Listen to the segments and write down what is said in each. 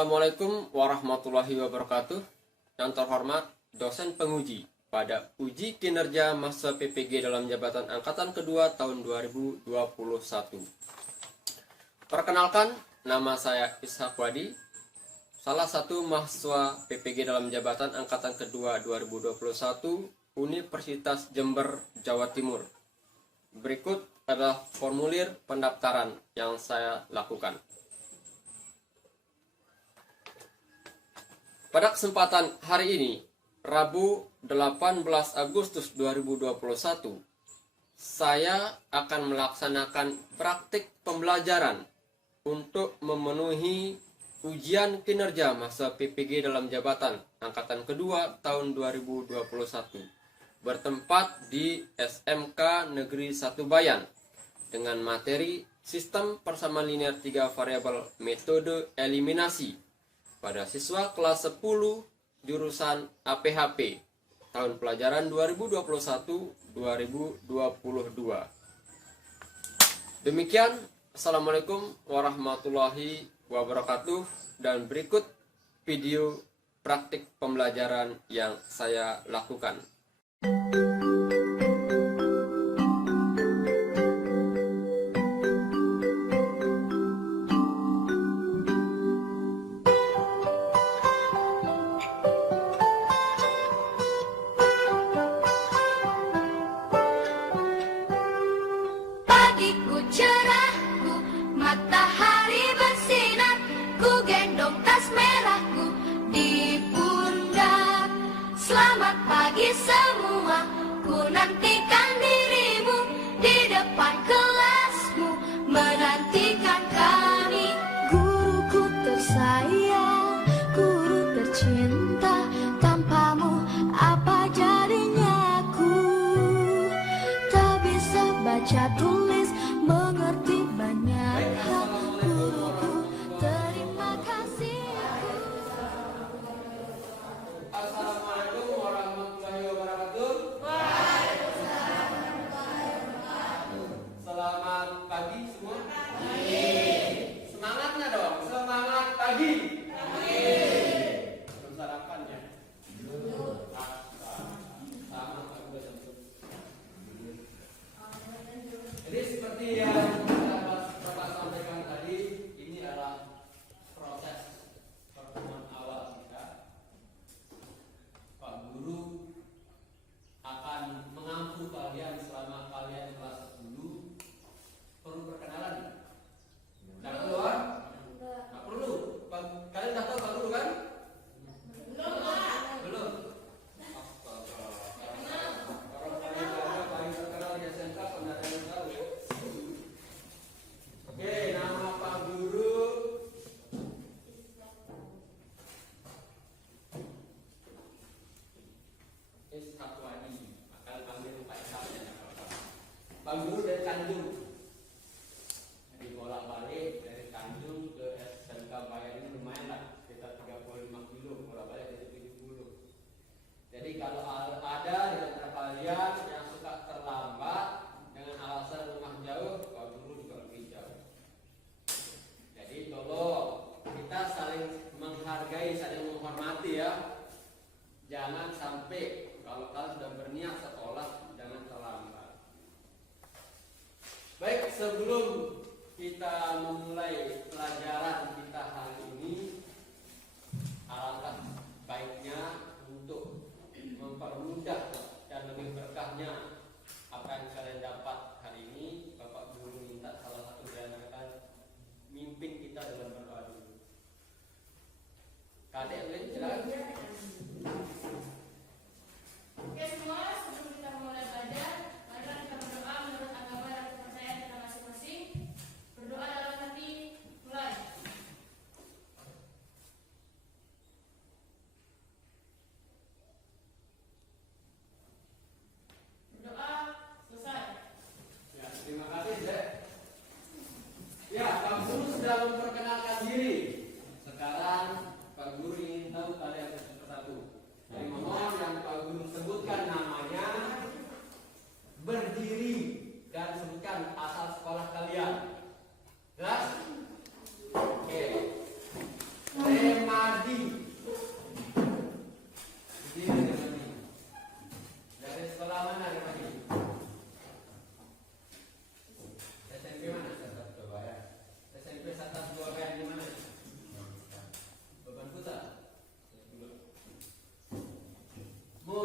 Assalamualaikum warahmatullahi wabarakatuh. Yang terhormat dosen penguji pada uji kinerja masa PPG dalam jabatan angkatan kedua tahun 2021. Perkenalkan, nama saya Ishak Wadi, salah satu mahasiswa PPG dalam jabatan angkatan kedua 2021 Universitas Jember, Jawa Timur. Berikut adalah formulir pendaftaran yang saya lakukan. Pada kesempatan hari ini, Rabu 18 Agustus 2021, saya akan melaksanakan praktik pembelajaran untuk memenuhi ujian kinerja masa PPG dalam jabatan angkatan kedua tahun 2021 bertempat di SMK Negeri 1 Bayan dengan materi Sistem Persamaan Linear 3 Variabel Metode Eliminasi pada siswa kelas 10 jurusan APHP tahun pelajaran 2021-2022. Demikian, Assalamualaikum warahmatullahi wabarakatuh, dan berikut video praktik pembelajaran yang saya lakukan. Pagiku cerahku, matahari bersinar, ku gendong tas merahku di pundak. Selamat pagi semua, ku nantikan dirimu di depan kelasmu, menantikan kami. Guruku tersayang, guru tercinta, tanpamu apa jadinya aku? Tak bisa baca tulis, mengerti banyak hal. Guruku, terima kasih. Assalamualaikum warahmatullahi wabarakatuh. Selamat pagi semua. Semangatnya dong, semangat pagi. Belum sarapan ya? Jadi seperti yang Bapak sampaikan tadi, ini adalah proses pertemuan awal kita. Pak Guru akan mengampu kalian selama kalian kelas 10. Perlu perkenalan? Tidak perlu kan? Tidak perlu. Kalian sudah tahu Pak Guru kan? Belum. Orang paling terkenal di SMK pendatang yang tahu. Oke, nama Pak Guru Ishak Wadi. Akan panggil Pak Ishak ya. Pak Guru dari Tanjung. Jadi bolak-balik dari Tanjung ke SMK Bayan ini lumayan lah, sekitar 35 kilo, bolak-balik dari 70. Jadi kalau ada di antara kalian yang suka terlambat dengan alasan rumah jauh, Pak Guru juga lebih jauh. Jadi tolong kita saling menghargai, saling menghormati ya. Jangan sampai kalau kalian sudah berniat sekolah, jangan terlambat. Baik, sebelum kita memulai pelajaran kita hari ini, alangkah baiknya untuk mempermudah dan lebih berkahnya apa yang kalian dapat hari ini, Bapak Guru minta salah satu dari kalian mimpin kita dalam berdoa dulu. Kadek, silakan. Oke semua, sebelum kita mulai belajar, marilah kita berdoa menurut agama dan kepercayaan kita masing-masing. Berdoa dalam hati, mulai.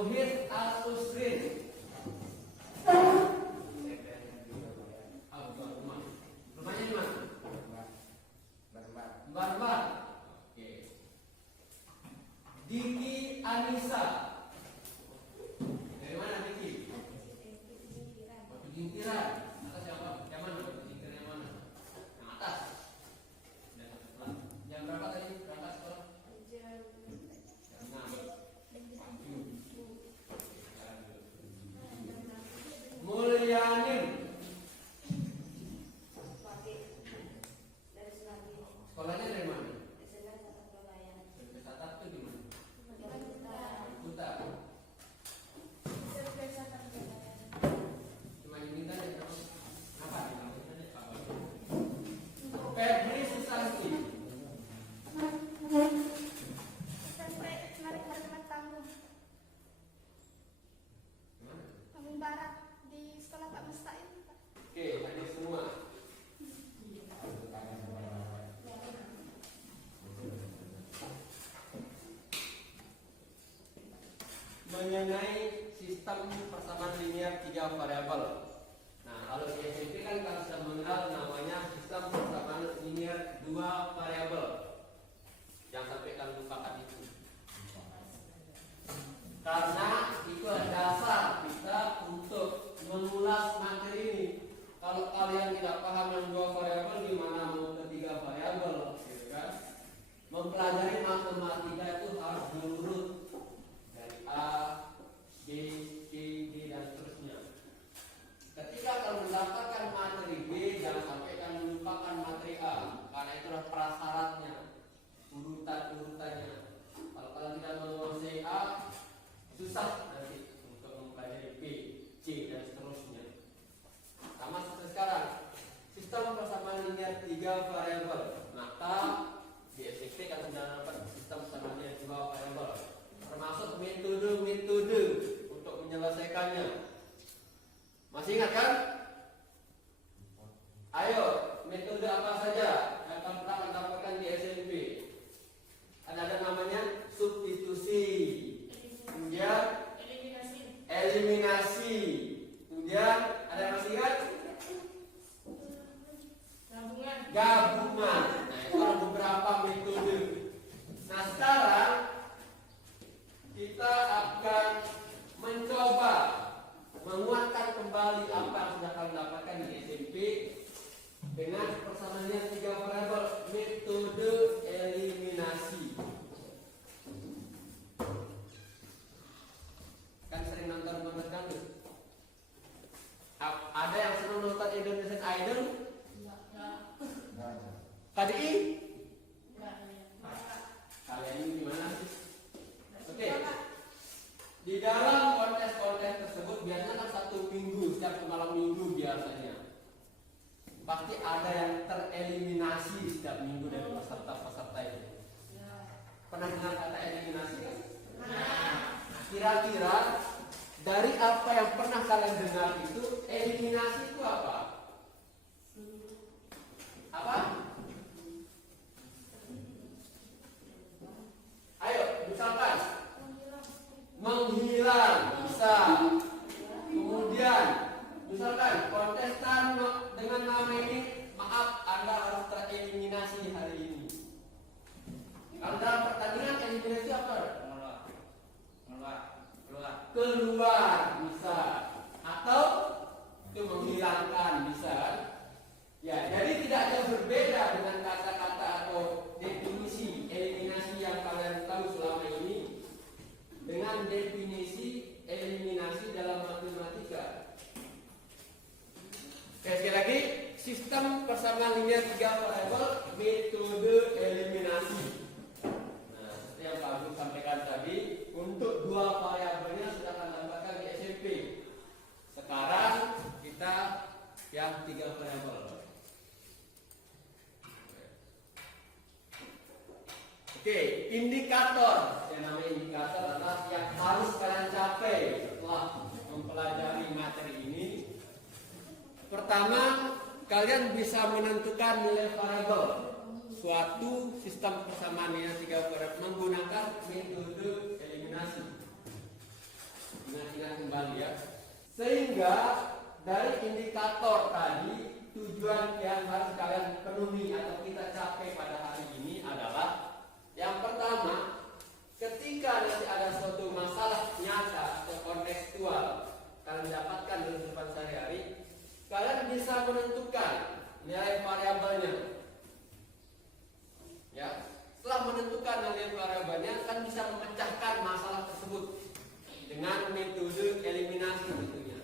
Muhid Al-Usrin. Rumahnya di mana? Barbar. Oke. Diki Anissa. Dari mana Diki? Batu Jingkiran. Atas siapa? Yang mana? Batu Jingkiran yang mana? Yang atas. Jam berapa tadi berangkat sekolah? Jam 6. Mulyanin. Sekolahnya dari mana? SMP 1 itu di mana? Kuta. Cuma ini tadi apa? Febri Susanti. Kampung Barat di sekolah Pak Mustain. Oke, hadir semua. Mengenai sistem persamaan linear 3 variabel. Nah, kalau di SMP kan kita sudah mengenal namanya sistem persamaan linear 2 variabel. Yang sampai kalian lupakan itu. Karena itu adalah dasar kita untuk mengulas materi ini. Kalau kalian tidak paham yang 2 variabel, gimana mau ke 3 variabel, gitu kan? Mempelajari matematika itu harus diurut dari A, B, C, D, dan seterusnya. Ketika kalau mendapatkan materi B, jangan sampai kalian melupakan materi A, karena itu adalah prasyaratnya, urutan-urutannya. Kalau kalian tidak menguasai A, susah nanti untuk mempelajari B, C, dan seterusnya. Sama seperti sekarang, sistem persamaan linear 3 variabel. Maka di SMP kan sudah dapat sistem persamaan linear 2 variabel, termasuk metode-metode untuk menyelesaikannya. Masih ingat kan? Ayo, metode apa saja yang akan pernah mendapatkan di SMP? Ada namanya substitusi, kemudian eliminasi, kemudian ada yang masih ingat? Gabungan. Nah, itu ada beberapa metode. Nah, sekarang kita akan mencoba menguatkan kembali apa yang sudah kalian dapatkan di SMP dengan persamaannya 3 variabel, metode eliminasi. Kan sering nonton dangdut. Ada yang senang nonton Indonesian Idol? KDI? Kalian ini gimana sih? Oke. Di dalam kontes-kontes tersebut biasanya kan 1 minggu, setiap malam minggu biasanya pasti ada yang tereliminasi setiap minggu dari peserta-peserta itu. Pernah dengar kata eliminasi kan? Kira-kira dari apa yang pernah kalian dengar itu, eliminasi itu apa? Apa? Ayo, misalkan menghilang bisa. Kemudian misalkan kontestan dengan nama ini, maaf, Anda harus tereliminasi hari ini. Kalau dalam pertandingan eliminasi apa? Keluar bisa, atau itu menghilangkan bisa. Ya, jadi tidak jauh berbeda dengan kata-kata atau definisi eliminasi yang kalian tahu selama ini dengan definisi eliminasi dalam matematika. Sekali lagi, sistem persamaan linear 3 variabel, metode eliminasi. Nah, seperti yang Pak Agus sampaikan tadi, untuk 2 variabelnya sudah akan dapatkan di SMP. Sekarang kita yang 3 variabel. Oke, indikator. Yang namanya indikator adalah yang harus kalian capai setelah mempelajari materi ini. Pertama, kalian bisa menentukan nilai variabel suatu sistem persamaan linear 3 variabel menggunakan metode eliminasi. Sehingga dari indikator tadi, tujuan yang harus kalian penuhi atau kita capai pada hari ini adalah yang pertama, ketika nanti ada suatu masalah nyata atau kontekstual kalian dapatkan dalam kehidupan sehari-hari, kalian bisa menentukan nilai variabelnya. Ya, setelah menentukan nilai variabelnya, kan bisa memecahkan masalah tersebut dengan metode eliminasi tentunya.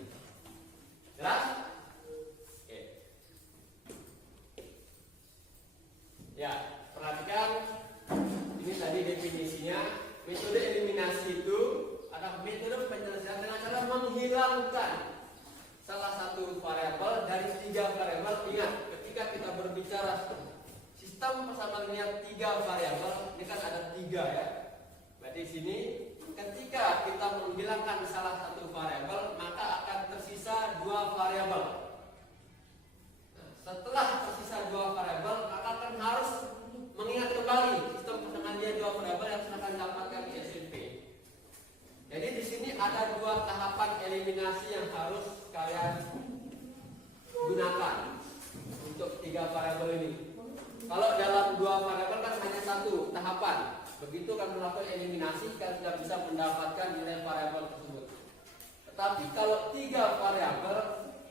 Jelas? Oke. Ya, perhatikan ini tadi definisinya. Metode eliminasi itu adalah metode penyelesaian dengan cara menghilangkan salah satu variabel dari 3 variabel. Ingat, ketika kita berbicara sistem persamaan linear 3 variabel, ini kan ada 3 ya. Berarti di sini ketika kita menghilangkan salah satu variabel, maka akan tersisa 2 variabel. Nah, setelah tersisa 2 variabel, maka akan harus mengingat kembali sistem persamaan linear 2 variabel yang sudah akan dapatkan di SMP. Jadi di sini ada 2 tahapan eliminasi yang harus kalian gunakan untuk 3 variabel ini. Kalau dalam 2 variabel kan hanya 1 tahapan. Begitu kan melakukan eliminasi, kalian sudah bisa mendapatkan nilai variabel tersebut. Tetapi kalau 3 variabel,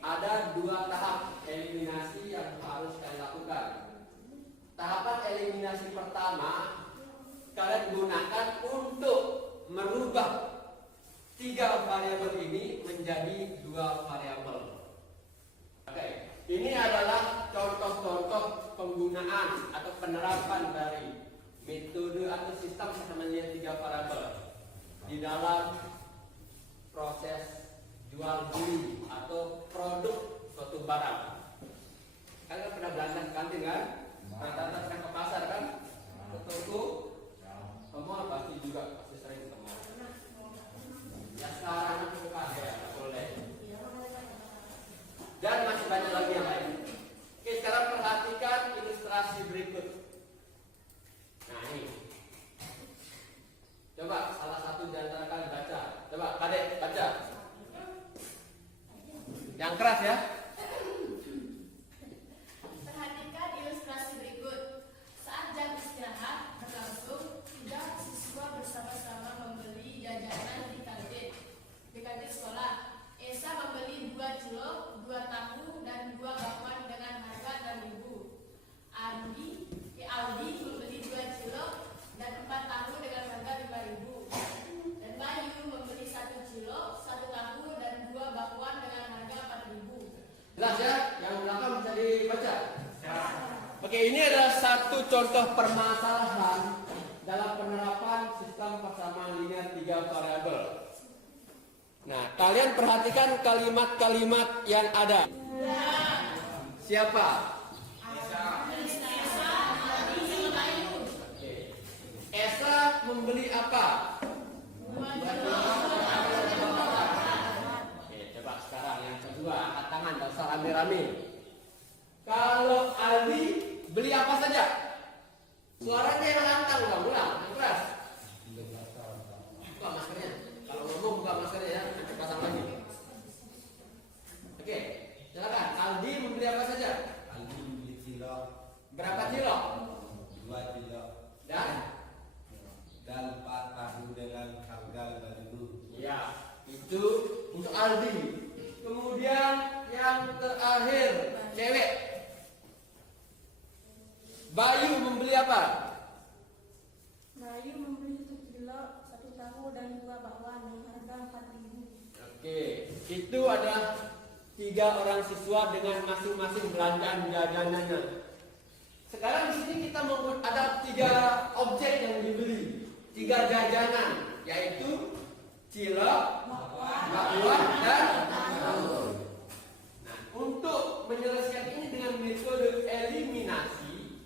ada 2 tahap eliminasi yang harus kalian lakukan. Tahapan eliminasi pertama, kalian gunakan untuk merubah 3 variabel ini menjadi 2 variabel. Oke, ini adalah contoh-contoh penggunaan atau penerapan dari metode atau sistem persamaan linear 3 variabel di dalam proses jual beli atau produk suatu barang. Kalian pernah belanja ke kantin kan? Rata-rata sering ke pasar kan? Ke toko? Semua pasti sering ketemu. Ya sekarang itu ya, boleh. Dan masih banyak lagi yang lain. Oke, sekarang perhatikan ilustrasi berikut. Nah ini, coba salah satu di antara kalian baca. Coba Kadek baca. Yang keras ya. Perhatikan ilustrasi berikut. Saat jam istirahat berlangsung, 3 siswa bersama-sama membeli jajanan di kantin sekolah. Esa membeli 2 cilok, 2 tahu, dan 2 bakwan dengan harga 6.000. Aldi membeli 2 cilok dan 4 tahu dengan harga 5.000. Dan Bayu membeli 1 cilok, 1 tahu, dan 2 bakwan dengan harga 4.000. Jelas ya? Yang belakang bisa dibaca. Oke, ini adalah satu contoh permasalahan dalam penerapan sistem persamaan linear 3 variabel. Nah, kalian perhatikan kalimat-kalimat yang ada. Siapa? Esa membeli apa? Oke, coba sekarang yang kedua, angkat tangan, tak usah rame-rame. Kalau Aldi beli apa saja? Suaranya yang lantang, ulang, yang keras. Buka maskernya. Kalau ngomong buka maskernya ya, nanti pasang lagi. Oke, silakan. Aldi membeli apa saja? Aldi membeli cilok. Berapa cilok? 2 cilok. Dan 4 tahu dengan harga 5.000. Ya, itu untuk Aldi. Kemudian yang terakhir, cewek. Bayu membeli apa? Bayu membeli 1 kilo, 1 tahu, dan 2 bakwan dengan harga 4.000. Oke, itu ada 3 orang siswa dengan masing-masing belanjaan jajanannya. Sekarang di sini kita ada 3 objek yang dibeli, 3 jajanan, yaitu cilok, bakwan, dan tahu. Nah, untuk menyelesaikan ini dengan metode eliminasi,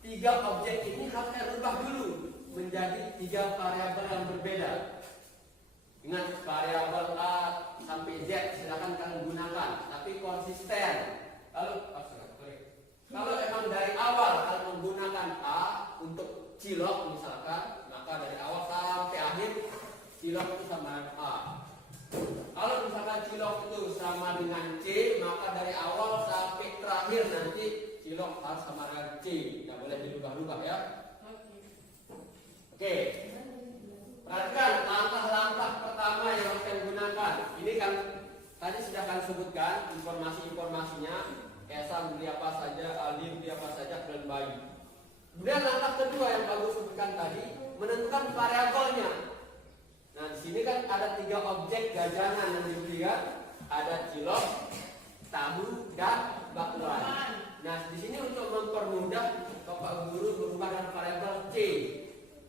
3 objek ini harus dirubah dulu menjadi 3 variabel yang berbeda. Ingat, variabel A sampai Z silakan kalian gunakan, tapi konsisten. Kalau emang dari awal kalian menggunakan A untuk cilok misalkan, maka dari awal sampai akhir cilok itu sama A. Kalau misalkan cilok itu dengan C, maka dari awal sampai terakhir nanti cilok harus sama dengan C, nggak boleh dirubah-rubah ya. Oke. Perhatikan langkah-langkah pertama yang harus kalian gunakan. Ini kan tadi sudah kalian sebutkan informasi-informasinya. Esa beli apa saja, Aldi beli apa saja, dan bayi. Kemudian langkah kedua yang bagus sebutkan tadi, menentukan variabelnya. Nah di sini kan ada 3 objek jajanan yang dibeli kan, ada cilok, tahu, dan bakwan. Nah di sini untuk mempermudah Bapak Guru berubah dengan variabel C,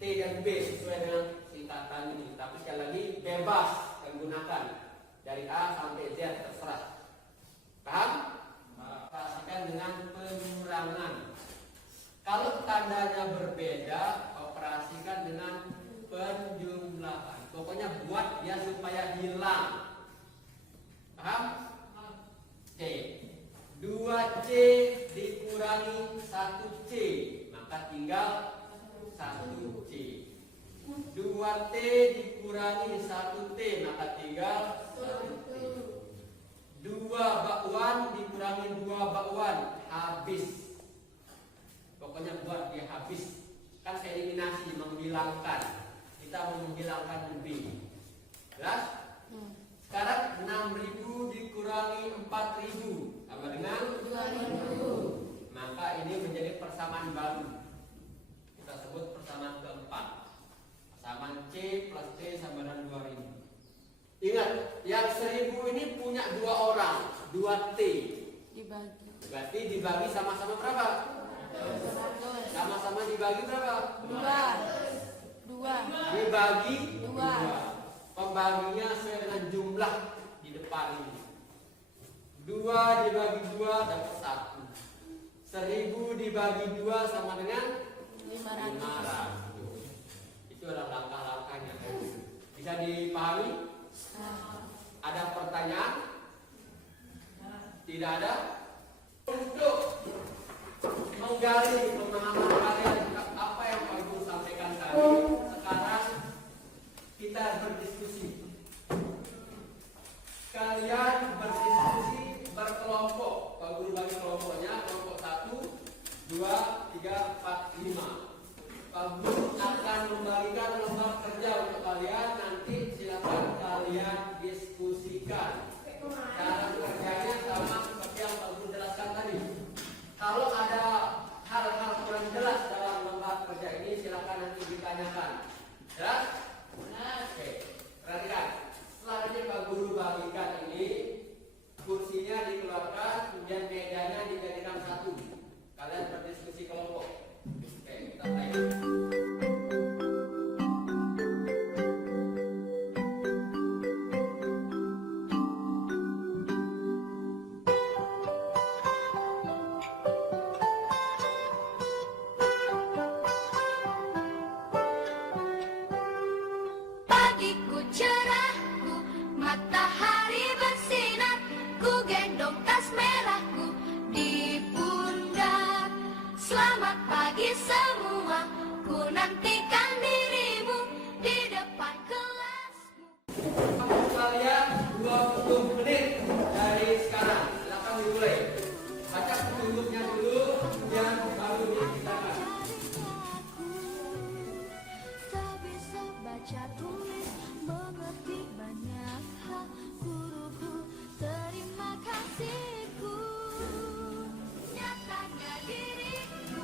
T dan B sesuai dengan singkatan ini. Tapi sekali lagi bebas yang gunakan dari A sampai Z terserah. Paham? Operasikan dengan pengurangan. Kalau tandanya berbeda, operasikan dengan penjumlahan. Pokoknya buat dia supaya hilang. Paham? C. 2C dikurangi 1C, maka tinggal 1C. 2T dikurangi 1T, maka tinggal 1T. 2 bakwan dikurangi 2 bakwan, habis. Pokoknya buat dia habis. Kan eliminasi, menghilangkan. Kita mau menghilangkan lebih. Jelas? Sekarang 6.000 dikurangi 4.000 sama dengan 2.000. Maka ini menjadi persamaan baru. Kita sebut persamaan keempat. Persamaan C plus T sama dengan 2.000. Ingat, yang 1.000 ini punya 2 orang, 2T. Dibagi. Berarti dibagi sama-sama berapa? Sama-sama dibagi berapa? 2. Dibagi 2. 2. Pembaginya sesuai dengan jumlah di depan ini. 2 dibagi 2 dapat 1. 1.000 dibagi 2 sama dengan 500. Itu adalah langkah-langkahnya. Bisa dipahami? Ada pertanyaan? Tidak ada? Untuk menggali pemahaman kalian apa yang Pak Ibu sampaikan tadi, sekarang kita berdiskusi. Kalian berdiskusi berkelompok. Pak Guru bagi kelompoknya, kelompok 1, 2, 3, 4, 5. Pak Guru akan membagikan lembar kerja untuk kalian. Nanti silakan kalian diskusikan. Cara kerjanya sama seperti yang Pak Guru jelaskan tadi. Kalau ada hal-hal kurang jelas dalam lembar kerja ini, silakan nanti ditanyakan. Jelas? Oke. Perhatikan. Setelah ini Pak Guru bagikan ini, kursinya dikeluarkan, kemudian mejanya dijadikan 1. Kalian berdiskusi kelompok. Oke, kita mulai. Pagiku cerahku, matahari bersinar, ku gendong tas merahku di pundak. Selamat pagi semua, ku nantikan dirimu di depan kelasmu. Kalian 20 menit dari sekarang. Silakan dimulai. Baca petunjuknya dulu, kemudian baru diceritakan. Tak bisa baca tulis, mengerti banyak hal. Guruku, terima kasihku. Nyatanya diriku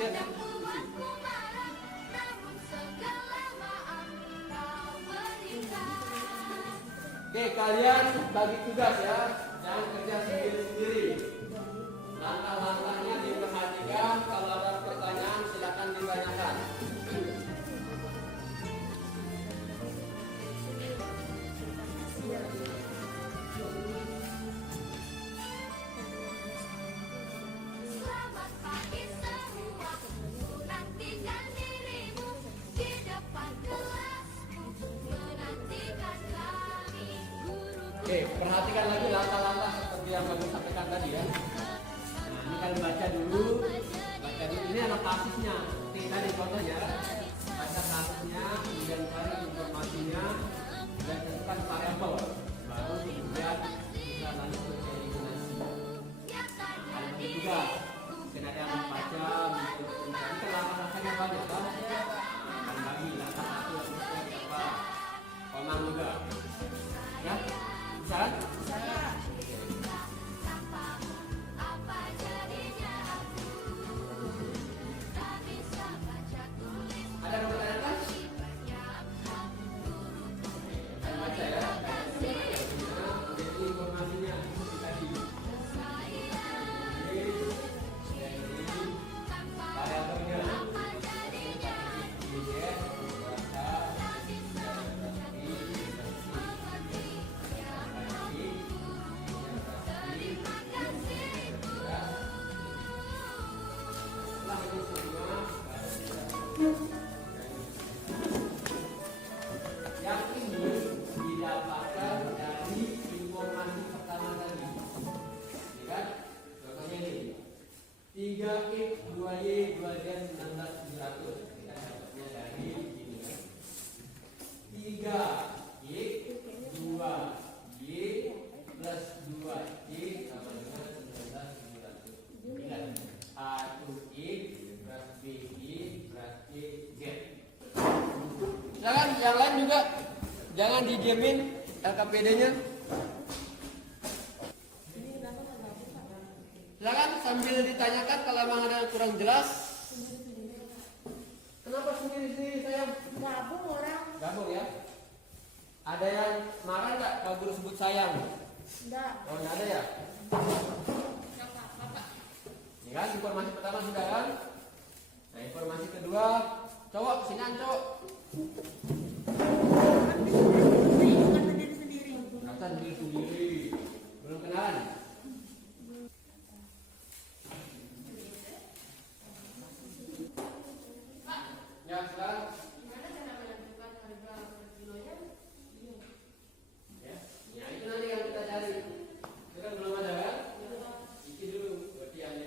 kadang membuatku marah, namun segala maaf kau berikan. Oke, kalian bagi tugas ya. Jangan kerja sendiri-sendiri. Langkah-langkahnya diperhatikan. Kalau ada pertanyaan silakan ditanyakan. Selamat pagi semua, ku nantikan dirimu di depan kelasmu, menantikan kami guruku. Oke, perhatikan lagi langkah-langkah seperti yang kami sampaikan tadi ya. Nah, ini kalian baca dulu. Baca dulu. Ini adalah pasifnya. Seperti tadi contohnya. Baca pasifnya, kemudian cari informasinya, dan tentukan variabel. Baru kemudian kita lanjut 3Y 2Y plus 2Y sama dengan 19. A1Y plus BY berarti Z. Silakan yang lain juga jangan dijamin LKPD-nya. Silakan sambil ditanyakan kalau memang ada yang kurang jelas. Kenapa sendiri sayang? Gabung orang. Gabung ya. Ada yang marah nggak kalau guru sebut sayang? Enggak. Oh nggak ada ya? Ini kan informasi pertama sudah kan? Nah informasi kedua, cowok sini cowok. Kata diri sendiri. Kata diri sendiri. Belum kenalan? Ya sekarang. Gimana cara menentukan harga per kilonya? Ya, ya itu nanti yang kita cari. Itu kan belum ada kan? Iki dulu berarti ada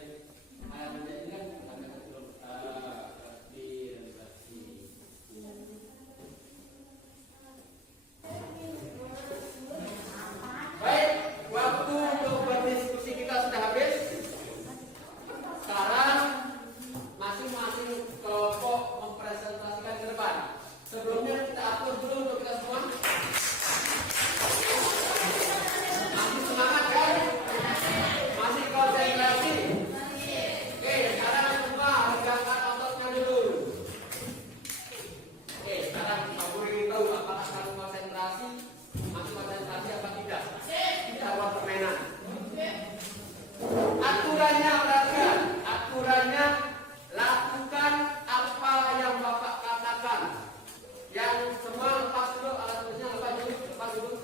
halamannya ini kan ada belum realisasi. Baik, waktu untuk berdiskusi kita sudah habis. Sekarang masing-masing kelompok mempresentasikan ke depan. Sebelumnya kita atur dulu untuk kita semua. Masih semangat kan? Masih konsentrasi? Oke, sekarang semua harus angkat ototnya dulu. Oke, sekarang Pak Guru ingin tahu apakah kamu konsentrasi? Masih konsentrasi apa tidak? Kita buat permainan. Aturannya perhatikan. Aturannya lakukan apa yang Bapak katakan. Yang semua lepas dulu alat tulisnya, lepas dulu.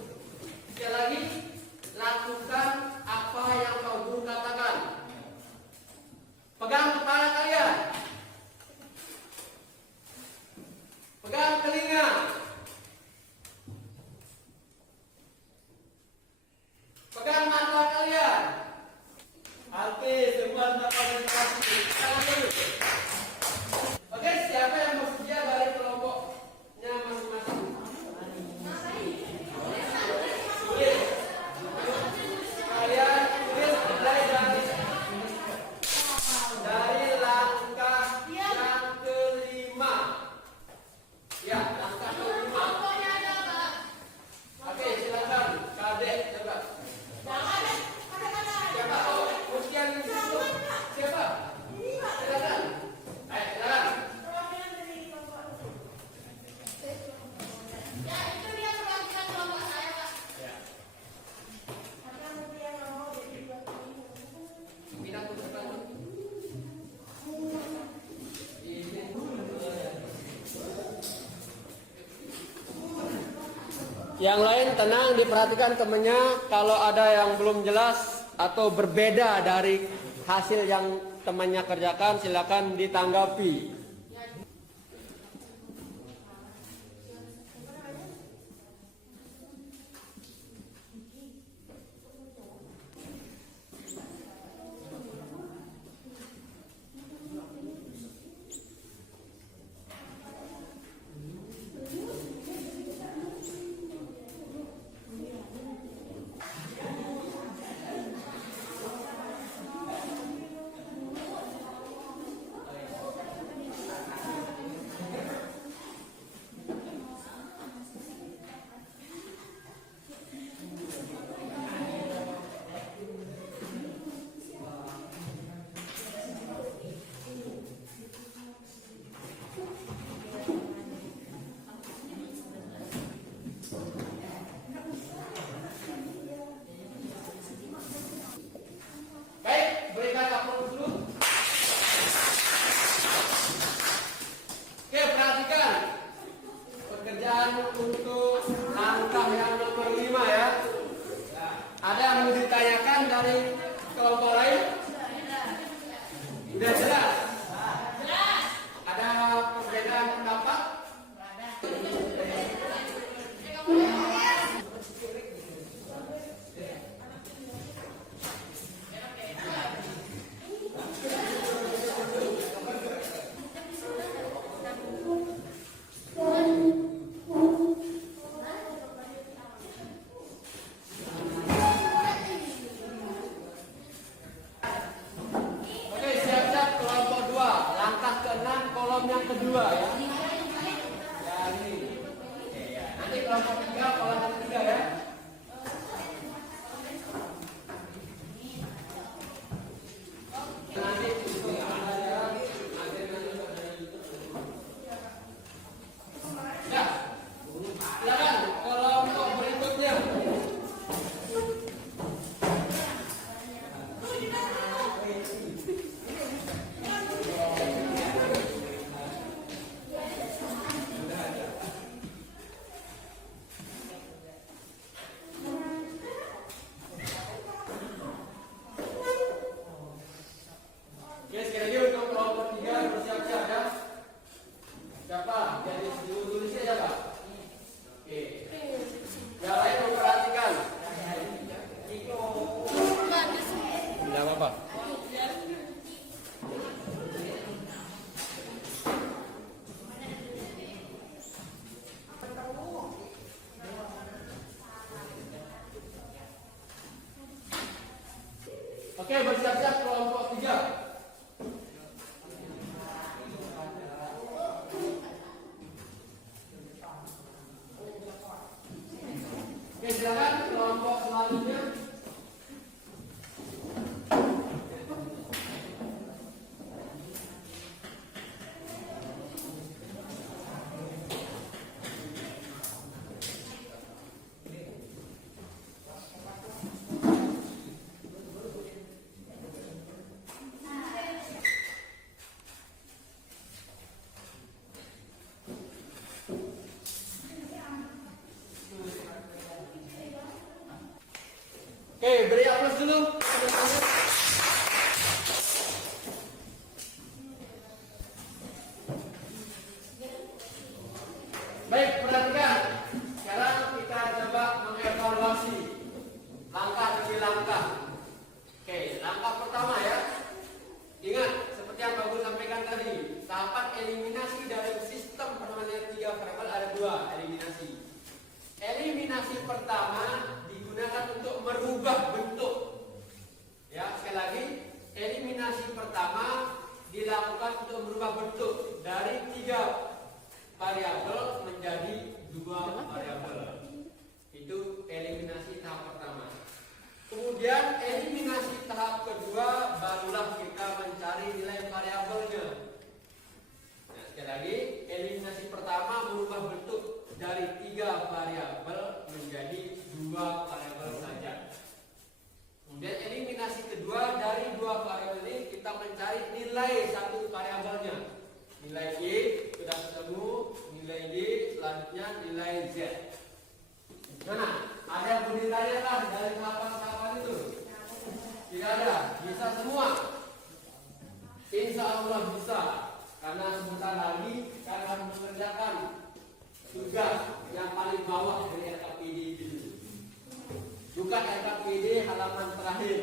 Sekali lagi, lakukan apa yang Pak Guru katakan. Pegang kepala kalian. Pegang telinga. Pegang mata kalian. Oke, semua sudah konsentrasi. Tangan dulu. Oke, siapa yang bersedia dari kelompoknya masing-masing? Oke. Kalian tulis mulai dari langkah yang kelima. Ya, langkah kelima. Oke, silakan. Kadek coba. Siapa? Oh, ujian yang situ. Siapa? Silakan. Ayo, silakan. Ya, itu dia perwakilan kelompok saya, Pak. Ya. Pindah ke depan. Yang lain tenang, diperhatikan temannya. Kalau ada yang belum jelas atau berbeda dari hasil yang temannya kerjakan, silakan ditanggapi. kelompok 3 kolom 3 ya. Nanti untuk ada ya, silakan kelompok berikutnya. Oke, sekali lagi untuk kelompok 3 bersiap-siap ya. Siapa? Jadi dulu tulisnya siapa? Oke. Yang lain memperhatikan. Tidak apa-apa. Oke, bersiap-siap kelompok 3. Oke, silakan kelompok selanjutnya. Oke, beri aplaus dulu. Baik, perhatikan. Sekarang kita coba mengevaluasi langkah demi langkah. Oke, langkah pertama ya. Ingat, seperti yang Pak Guru sampaikan tadi, tahapan eliminasi dalam sistem permainan 3 variabel ada 2 eliminasi. Eliminasi pertama digunakan untuk merubah bentuk. Ya, sekali lagi, eliminasi pertama dilakukan untuk merubah bentuk dari 3 variabel menjadi 2 variabel. Itu eliminasi tahap pertama. Kemudian eliminasi tahap kedua barulah kita mencari nilai variabelnya. Nah, sekali lagi, eliminasi pertama merubah bentuk dari 3 variabel menjadi 2 variabel saja. Kemudian eliminasi kedua dari 2 variabel ini kita mencari nilai satu variabelnya. Nilai Y sudah ketemu, nilai D, selanjutnya nilai Z. Nah, ada yang berdiri kan dari tahapan-tahapan itu? Tidak ada, bisa semua. Insya Allah bisa, karena sebentar lagi kita akan mengerjakan tugas yang paling bawah dari LKPD itu. Bukan LKPD halaman terakhir.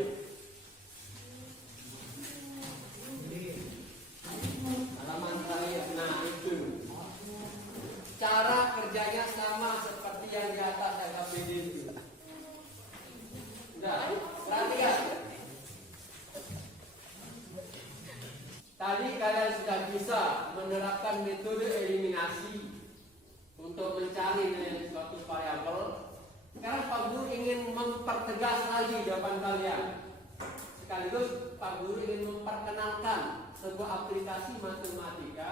Halaman terakhir, nah itu. Cara kerjanya sama seperti yang di atas LKPD itu. Sudah, perhatikan. Tadi kalian sudah bisa menerapkan metode eliminasi untuk mencari nilai suatu variabel. Sekarang Pak Guru ingin mempertegas lagi jawaban kalian. Sekaligus Pak Guru ingin memperkenalkan sebuah aplikasi matematika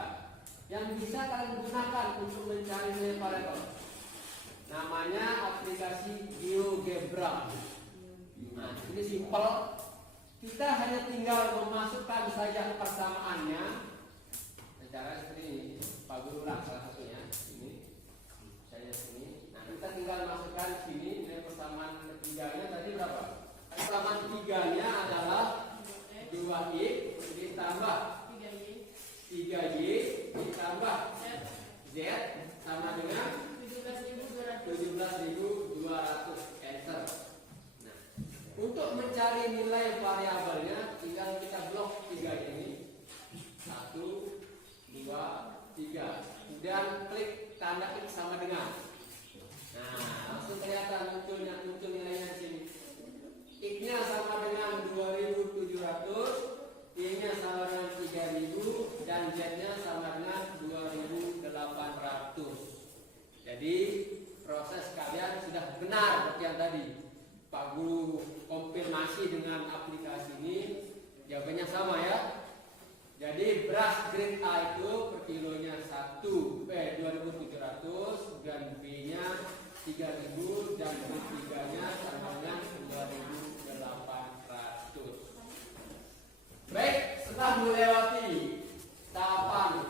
yang bisa kalian gunakan untuk mencari nilai variabel. Namanya aplikasi GeoGebra. Nah, ini simpel. Kita hanya tinggal memasukkan saja persamaannya. Cara seperti ini. Pak Guru ulang salah satunya. Ini. Saya sini. Nah, kita tinggal masukkan sini nilai persamaan ketiganya tadi berapa? Persamaan ketiganya adalah 2Y ditambah 3Y ditambah Z sama dengan 17.200. Enter. Nah, untuk mencari nilai variabelnya tinggal kita blok 3 ini. 1, 2, 3. Sudah pertanyaan tadi, Pak Guru konfirmasi dengan aplikasi ini, jawabannya sama ya. Jadi beras grade A itu per kilonya 2.700 dan B-nya 3.000 dan B3-nya samanya 2.800. Baik, setelah melewati tahapan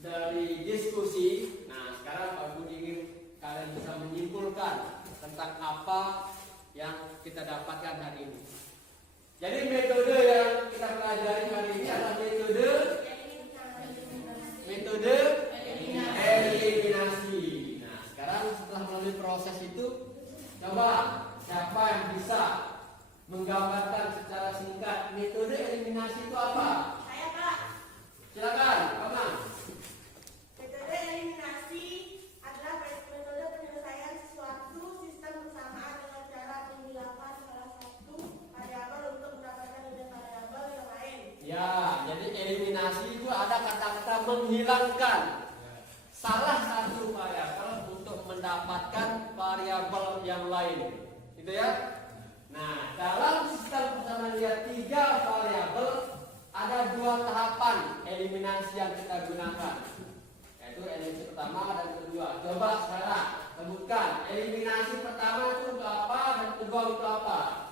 dari diskusi, nah sekarang Pak Guru ingin kalian bisa menyimpulkan tentang apa yang kita dapatkan hari ini. Jadi metode yang kita pelajari hari ini adalah metode eliminasi. Nah, sekarang setelah melalui proses itu, coba siapa yang bisa menggambarkan secara singkat metode eliminasi itu apa? Saya Pak. Silakan, Pak. Metode eliminasi adalah metode penyelesaian suatu sistem bersamaan dengan cara menghilangkan salah satu variabel untuk mendapatkan nilai variabel yang lain. Ya, jadi eliminasi itu ada kata-kata menghilangkan salah satu variabel untuk mendapatkan variabel yang lain. Gitu ya. Nah, dalam sistem persamaan linear 3 variabel ada 2 tahapan eliminasi yang kita gunakan. Yaitu eliminasi pertama dan kedua. Coba sekarang sebutkan eliminasi pertama itu untuk apa dan kedua untuk apa?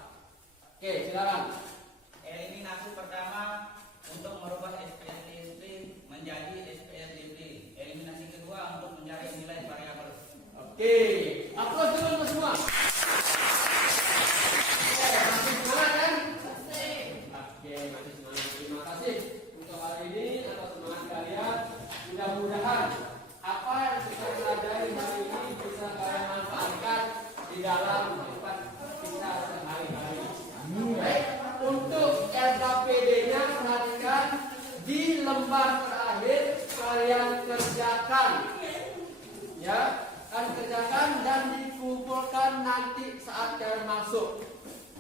Oke, silakan. Eliminasi pertama untuk merubah SPR listrik menjadi SPR listrik. Eliminasi kedua untuk mencari nilai variabel. Oke, aplaus dulu semua. Masih semangat kan? Oke, masih semangat. Terima kasih untuk hari ini atas semangat kalian. Mudah-mudahan apa yang kita pelajari hari ini bisa kalian manfaatkan di dalam kehidupan kita sehari-hari. Baik, untuk LKPD-nya perhatikan di lembar terakhir kalian kerjakan, ya, kan kerjakan dan dikumpulkan nanti saat kalian masuk.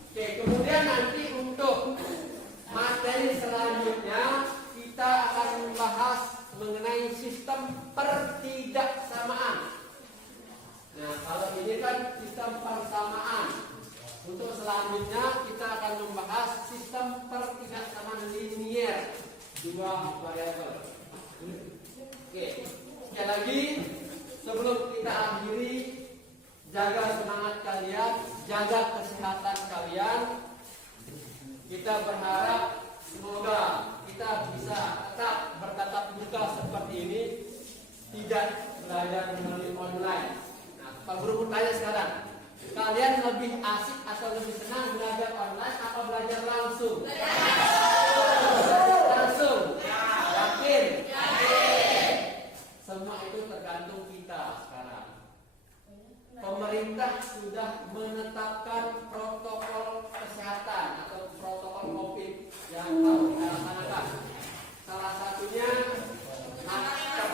Oke, kemudian nanti untuk materi selanjutnya kita akan membahas mengenai sistem pertidaksamaan. Nah, kalau ini kan sistem persamaan. Untuk selanjutnya kita akan membahas sistem pertidaksamaan linier 2 variabel. Oke, sekali lagi sebelum kita akhiri, jaga semangat kalian, jaga kesehatan kalian. Kita berharap semoga kita bisa tetap bertatap muka seperti ini, tidak belajar melalui online. Nah, Pak Guru mau tanya sekarang, kalian lebih asik atau lebih senang belajar online atau belajar langsung? Langsung? Yakin? Semua itu tergantung kita sekarang. Pemerintah sudah menetapkan protokol kesehatan atau protokol COVID yang harus kita laksanakan. Salah satunya masker,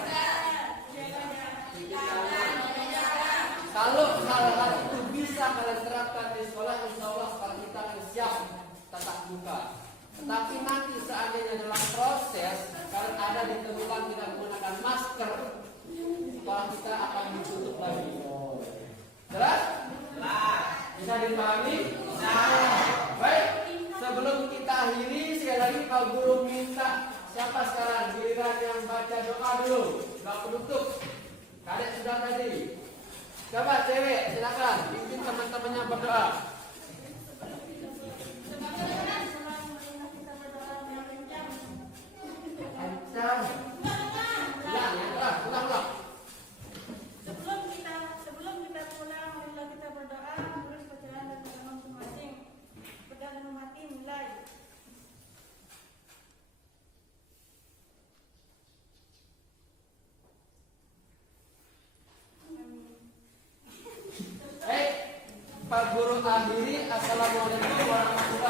cuci tangan. Kalau hal-hal itu bisa kalian terapkan di sekolah, insya Allah sekolah kita akan siap tatap muka. Tetapi nanti seandainya dalam proses kalian ada ditemukan tidak menggunakan masker, sekolah kita akan ditutup lagi. Jelas? Bisa dipahami? Baik, sebelum kita akhiri sekali lagi Pak Guru minta siapa sekarang giliran yang baca doa dulu, doa penutup. Kadek sudah tadi. Coba cewek silakan pimpin teman-temannya berdoa. Kencang. Ulang. Sebelum kita pulang, marilah kita berdoa, terus bacaan dan agama masing-masing. Pegang dan mati mulai. Pak Guru akhiri. Assalamualaikum warahmatullahi wabarakatuh.